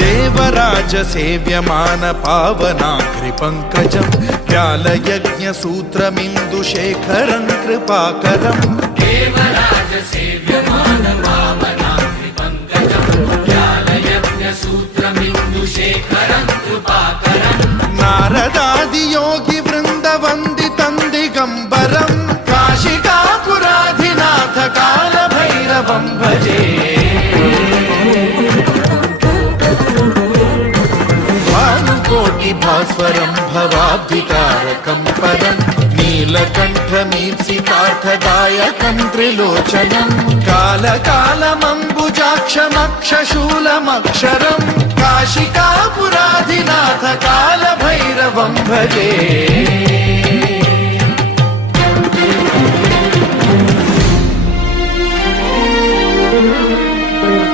देवराज सेव्यमान पावनाग्रि पंकजं व्यालयज्ञ सूत्रमिन्दुशेखरं कृपाकरं देवराज सेव्यमान पावनाग्रि पंकजं व्यालयज्ञ सूत्रमिन्दुशेखरं कृपाकरं नारदादि योगी वृंद वंदितं दिगंबरं काशिकापुराधिनाथ काल भैरवं भजे भानुकोटि भास्वरं भवाब्धितारकं परं नीलकण्ठमीप्सितार्थदायकं त्रिलोचनं कालकालमम्बुजाक्षमक्षशूलमक्षरं काशिकापुराधिनाथ काल भैरवं भजे।